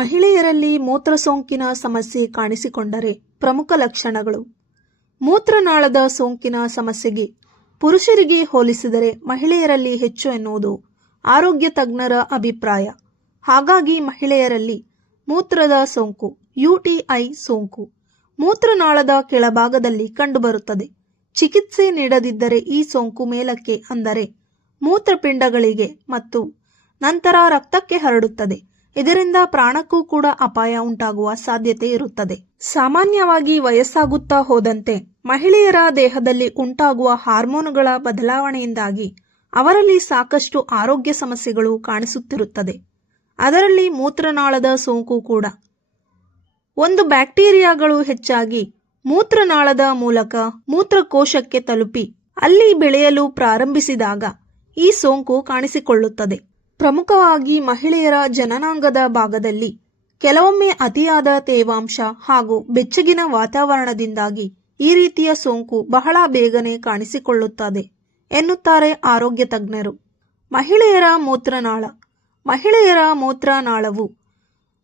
ಮಹಿಳೆಯರಲ್ಲಿ ಮೂತ್ರಸೋಂಕಿನ ಸಮಸ್ಯೆ ಕಾಣಿಸಿಕೊಂಡರೆ ಪ್ರಮುಖ ಲಕ್ಷಣಗಳು. ಮೂತ್ರನಾಳದ ಸೋಂಕಿನ ಸಮಸ್ಯೆಗೆ ಪುರುಷರಿಗೆ ಹೋಲಿಸಿದರೆ ಮಹಿಳೆಯರಲ್ಲಿ ಹೆಚ್ಚು ಎನ್ನುವುದು ಆರೋಗ್ಯ ತಜ್ಞರ ಅಭಿಪ್ರಾಯ. ಹಾಗಾಗಿ ಮಹಿಳೆಯರಲ್ಲಿ ಮೂತ್ರದ ಸೋಂಕು UTI ಸೋಂಕು ಮೂತ್ರನಾಳದ ಕೆಳಭಾಗದಲ್ಲಿ ಕಂಡುಬರುತ್ತದೆ. ಚಿಕಿತ್ಸೆ ನೀಡದಿದ್ದರೆ ಈ ಸೋಂಕು ಮೇಲಕ್ಕೆ ಅಂದರೆ ಮೂತ್ರಪಿಂಡಗಳಿಗೆ ಮತ್ತು ನಂತರ ರಕ್ತಕ್ಕೆ ಹರಡುತ್ತದೆ. ಇದರಿಂದ ಪ್ರಾಣಕ್ಕೂ ಕೂಡ ಅಪಾಯ ಉಂಟಾಗುವ ಸಾಧ್ಯತೆ ಇರುತ್ತದೆ. ಸಾಮಾನ್ಯವಾಗಿ ವಯಸ್ಸಾಗುತ್ತಾ ಹೋದಂತೆ ಮಹಿಳೆಯರ ದೇಹದಲ್ಲಿ ಉಂಟಾಗುವ ಹಾರ್ಮೋನುಗಳ ಬದಲಾವಣೆಯಿಂದಾಗಿ ಅವರಲ್ಲಿ ಸಾಕಷ್ಟು ಆರೋಗ್ಯ ಸಮಸ್ಯೆಗಳು ಕಾಣಿಸುತ್ತಿರುತ್ತದೆ. ಅದರಲ್ಲಿ ಮೂತ್ರನಾಳದ ಸೋಂಕು ಕೂಡ ಒಂದು. ಬ್ಯಾಕ್ಟೀರಿಯಾಗಳು ಹೆಚ್ಚಾಗಿ ಮೂತ್ರನಾಳದ ಮೂಲಕ ಮೂತ್ರಕೋಶಕ್ಕೆ ತಲುಪಿ ಅಲ್ಲಿ ಬೆಳೆಯಲು ಪ್ರಾರಂಭಿಸಿದಾಗ ಈ ಸೋಂಕು ಕಾಣಿಸಿಕೊಳ್ಳುತ್ತದೆ. ಪ್ರಮುಖವಾಗಿ ಮಹಿಳೆಯರ ಜನನಾಂಗದ ಭಾಗದಲ್ಲಿ ಕೆಲವೊಮ್ಮೆ ಅತಿಯಾದ ತೇವಾಂಶ ಹಾಗೂ ಬೆಚ್ಚಗಿನ ವಾತಾವರಣದಿಂದಾಗಿ ಈ ರೀತಿಯ ಸೋಂಕು ಬಹಳ ಬೇಗನೆ ಕಾಣಿಸಿಕೊಳ್ಳುತ್ತದೆ ಎನ್ನುತ್ತಾರೆ ಆರೋಗ್ಯ ತಜ್ಞರು. ಮಹಿಳೆಯರ ಮೂತ್ರನಾಳ. ಮಹಿಳೆಯರ ಮೂತ್ರನಾಳವು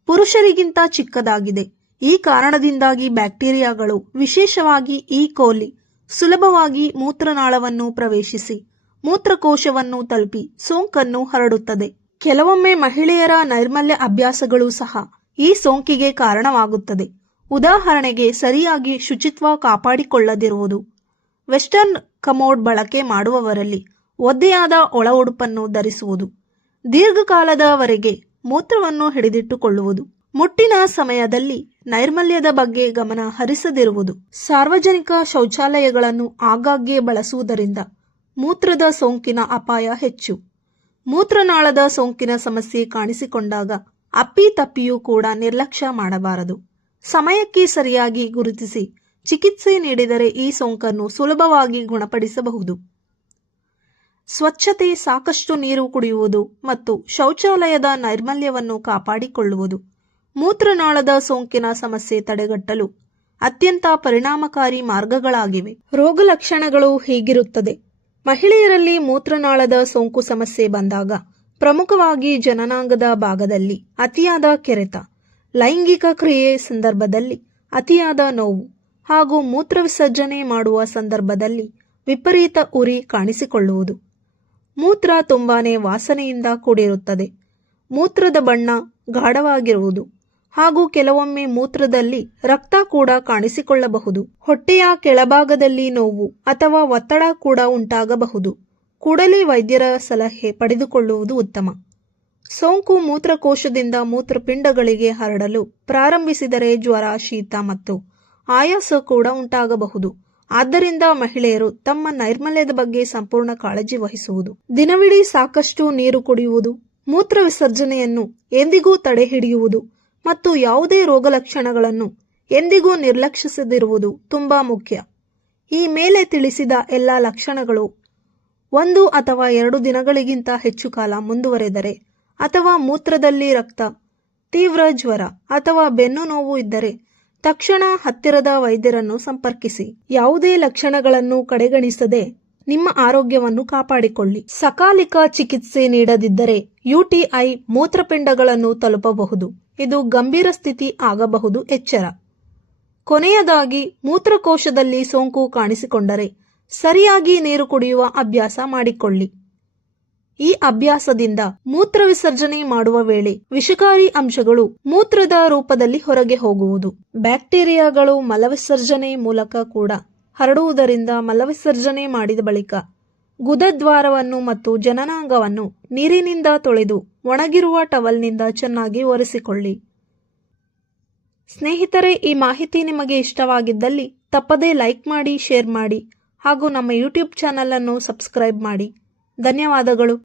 ಪುರುಷರಿಗಿಂತ ಚಿಕ್ಕದಾಗಿದೆ. ಈ ಕಾರಣದಿಂದಾಗಿ ಬ್ಯಾಕ್ಟೀರಿಯಾಗಳು, ವಿಶೇಷವಾಗಿ ಈ ಕೋಲಿ, ಸುಲಭವಾಗಿ ಮೂತ್ರನಾಳವನ್ನು ಪ್ರವೇಶಿಸಿ ಮೂತ್ರಕೋಶವನ್ನು ತಲುಪಿ ಸೋಂಕನ್ನು ಹರಡುತ್ತದೆ. ಕೆಲವೊಮ್ಮೆ ಮಹಿಳೆಯರ ನೈರ್ಮಲ್ಯ ಅಭ್ಯಾಸಗಳು ಸಹ ಈ ಸೋಂಕಿಗೆ ಕಾರಣವಾಗುತ್ತದೆ. ಉದಾಹರಣೆಗೆ, ಸರಿಯಾಗಿ ಶುಚಿತ್ವ ಕಾಪಾಡಿಕೊಳ್ಳದಿರುವುದು. ವೆಸ್ಟರ್ನ್ ಕಮೋಡ್ ಬಳಕೆ ಮಾಡುವವರಲ್ಲಿ ಒದ್ದೆಯಾದ ಒಳ ಉಡುಪನ್ನು ಧರಿಸುವುದು. ದೀರ್ಘಕಾಲದವರೆಗೆ ಮೂತ್ರವನ್ನು ಹಿಡಿದಿಟ್ಟುಕೊಳ್ಳುವುದು. ಮುಟ್ಟಿನ ಸಮಯದಲ್ಲಿ ನೈರ್ಮಲ್ಯದ ಬಗ್ಗೆ ಗಮನ ಹರಿಸದಿರುವುದು. ಸಾರ್ವಜನಿಕ ಶೌಚಾಲಯಗಳನ್ನು ಆಗಾಗ್ಗೆ ಬಳಸುವುದರಿಂದ ಮೂತ್ರದ ಸೋಂಕಿನ ಅಪಾಯ ಹೆಚ್ಚು. ಮೂತ್ರನಾಳದ ಸೋಂಕಿನ ಸಮಸ್ಯೆ ಕಾಣಿಸಿಕೊಂಡಾಗ ಅಪ್ಪಿತಪ್ಪಿಯೂ ಕೂಡ ನಿರ್ಲಕ್ಷ್ಯ ಮಾಡಬಾರದು. ಸಮಯಕ್ಕೆ ಸರಿಯಾಗಿ ಗುರುತಿಸಿ ಚಿಕಿತ್ಸೆ ನೀಡಿದರೆ ಈ ಸೋಂಕನ್ನು ಸುಲಭವಾಗಿ ಗುಣಪಡಿಸಬಹುದು. ಸ್ವಚ್ಛತೆ, ಸಾಕಷ್ಟು ನೀರು ಕುಡಿಯುವುದು ಮತ್ತು ಶೌಚಾಲಯದ ನೈರ್ಮಲ್ಯವನ್ನು ಕಾಪಾಡಿಕೊಳ್ಳುವುದು ಮೂತ್ರನಾಳದ ಸೋಂಕಿನ ಸಮಸ್ಯೆ ತಡೆಗಟ್ಟಲು ಅತ್ಯಂತ ಪರಿಣಾಮಕಾರಿ ಮಾರ್ಗಗಳಾಗಿವೆ. ರೋಗ ಲಕ್ಷಣಗಳು ಹೀಗಿರುತ್ತದೆ. ಮಹಿಳೆಯರಲ್ಲಿ ಮೂತ್ರನಾಳದ ಸೋಂಕು ಸಮಸ್ಯೆ ಬಂದಾಗ ಪ್ರಮುಖವಾಗಿ ಜನನಾಂಗದ ಭಾಗದಲ್ಲಿ ಅತಿಯಾದ ಕೆರೆತ, ಲೈಂಗಿಕ ಕ್ರಿಯೆ ಸಂದರ್ಭದಲ್ಲಿ ಅತಿಯಾದ ನೋವು ಹಾಗೂ ಮೂತ್ರವಿಸರ್ಜನೆ ಮಾಡುವ ಸಂದರ್ಭದಲ್ಲಿ ವಿಪರೀತ ಉರಿ ಕಾಣಿಸಿಕೊಳ್ಳುವುದು. ಮೂತ್ರ ತುಂಬಾನೇ ವಾಸನೆಯಿಂದ ಕೂಡಿರುತ್ತದೆ. ಮೂತ್ರದ ಬಣ್ಣ ಗಾಢವಾಗಿರುವುದು ಹಾಗೂ ಕೆಲವೊಮ್ಮೆ ಮೂತ್ರದಲ್ಲಿ ರಕ್ತ ಕೂಡ ಕಾಣಿಸಿಕೊಳ್ಳಬಹುದು. ಹೊಟ್ಟೆಯ ಕೆಳಭಾಗದಲ್ಲಿ ನೋವು ಅಥವಾ ಒತ್ತಡ ಕೂಡ ಉಂಟಾಗಬಹುದು. ಕೂಡಲೇ ವೈದ್ಯರ ಸಲಹೆ ಪಡೆದುಕೊಳ್ಳುವುದು ಉತ್ತಮ. ಸೋಂಕು ಮೂತ್ರಕೋಶದಿಂದ ಮೂತ್ರಪಿಂಡಗಳಿಗೆ ಹರಡಲು ಪ್ರಾರಂಭಿಸಿದರೆ ಜ್ವರ, ಶೀತ ಮತ್ತು ಆಯಾಸ ಕೂಡ ಉಂಟಾಗಬಹುದು. ಆದ್ದರಿಂದ ಮಹಿಳೆಯರು ತಮ್ಮ ನೈರ್ಮಲ್ಯದ ಬಗ್ಗೆ ಸಂಪೂರ್ಣ ಕಾಳಜಿ ವಹಿಸುವುದು. ದಿನವಿಡೀ ಸಾಕಷ್ಟು ನೀರು ಕುಡಿಯುವುದು, ಮೂತ್ರ ವಿಸರ್ಜನೆಯನ್ನು ಎಂದಿಗೂ ತಡೆಹಿಡಿಯುವುದು ಮತ್ತು ಯಾವುದೇ ರೋಗ ಲಕ್ಷಣಗಳನ್ನು ಎಂದಿಗೂ ನಿರ್ಲಕ್ಷಿಸದಿರುವುದು ತುಂಬಾ ಮುಖ್ಯ. ಈ ಮೇಲೆ ತಿಳಿಸಿದ ಎಲ್ಲ ಲಕ್ಷಣಗಳು 1 ಅಥವಾ 2 ದಿನಗಳಿಗಿಂತ ಹೆಚ್ಚು ಕಾಲ ಮುಂದುವರೆದರೆ ಅಥವಾ ಮೂತ್ರದಲ್ಲಿ ರಕ್ತ, ತೀವ್ರ ಜ್ವರ ಅಥವಾ ಬೆನ್ನು ನೋವು ಇದ್ದರೆ ತಕ್ಷಣ ಹತ್ತಿರದ ವೈದ್ಯರನ್ನು ಸಂಪರ್ಕಿಸಿ. ಯಾವುದೇ ಲಕ್ಷಣಗಳನ್ನು ಕಡೆಗಣಿಸದೆ ನಿಮ್ಮ ಆರೋಗ್ಯವನ್ನು ಕಾಪಾಡಿಕೊಳ್ಳಿ. ಸಕಾಲಿಕ ಚಿಕಿತ್ಸೆ ನೀಡದಿದ್ದರೆ UTI ಮೂತ್ರಪಿಂಡಗಳನ್ನು ತಲುಪಬಹುದು. ಇದು ಗಂಭೀರ ಸ್ಥಿತಿ ಆಗಬಹುದು. ಎಚ್ಚರ. ಕೊನೆಯದಾಗಿ, ಮೂತ್ರಕೋಶದಲ್ಲಿ ಸೋಂಕು ಕಾಣಿಸಿಕೊಂಡರೆ ಸರಿಯಾಗಿ ನೀರು ಕುಡಿಯುವ ಅಭ್ಯಾಸ ಮಾಡಿಕೊಳ್ಳಿ. ಈ ಅಭ್ಯಾಸದಿಂದ ಮೂತ್ರ ವಿಸರ್ಜನೆ ಮಾಡುವ ವೇಳೆ ವಿಷಕಾರಿ ಅಂಶಗಳು ಮೂತ್ರದ ರೂಪದಲ್ಲಿ ಹೊರಗೆ ಹೋಗುವುದು. ಬ್ಯಾಕ್ಟೀರಿಯಾಗಳು ಮಲವಿಸರ್ಜನೆ ಮೂಲಕ ಕೂಡ ಹರಡುವುದರಿಂದ ಮಲವಿಸರ್ಜನೆ ಮಾಡಿದ ಬಳಿಕ ಗುದದ್ವಾರವನ್ನು ಮತ್ತು ಜನನಾಂಗವನ್ನು ನೀರಿನಿಂದ ತೊಳೆದು ಒಣಗಿರುವ ಟವಲ್ನಿಂದ ಚೆನ್ನಾಗಿ ಒರೆಸಿಕೊಳ್ಳಿ. ಸ್ನೇಹಿತರೆ, ಈ ಮಾಹಿತಿ ನಿಮಗೆ ಇಷ್ಟವಾಗಿದ್ದಲ್ಲಿ ತಪ್ಪದೇ ಲೈಕ್ ಮಾಡಿ, ಶೇರ್ ಮಾಡಿ ಹಾಗೂ ನಮ್ಮ ಯೂಟ್ಯೂಬ್ ಚಾನಲ್ ಅನ್ನು ಸಬ್ಸ್ಕ್ರೈಬ್ ಮಾಡಿ. ಧನ್ಯವಾದಗಳು.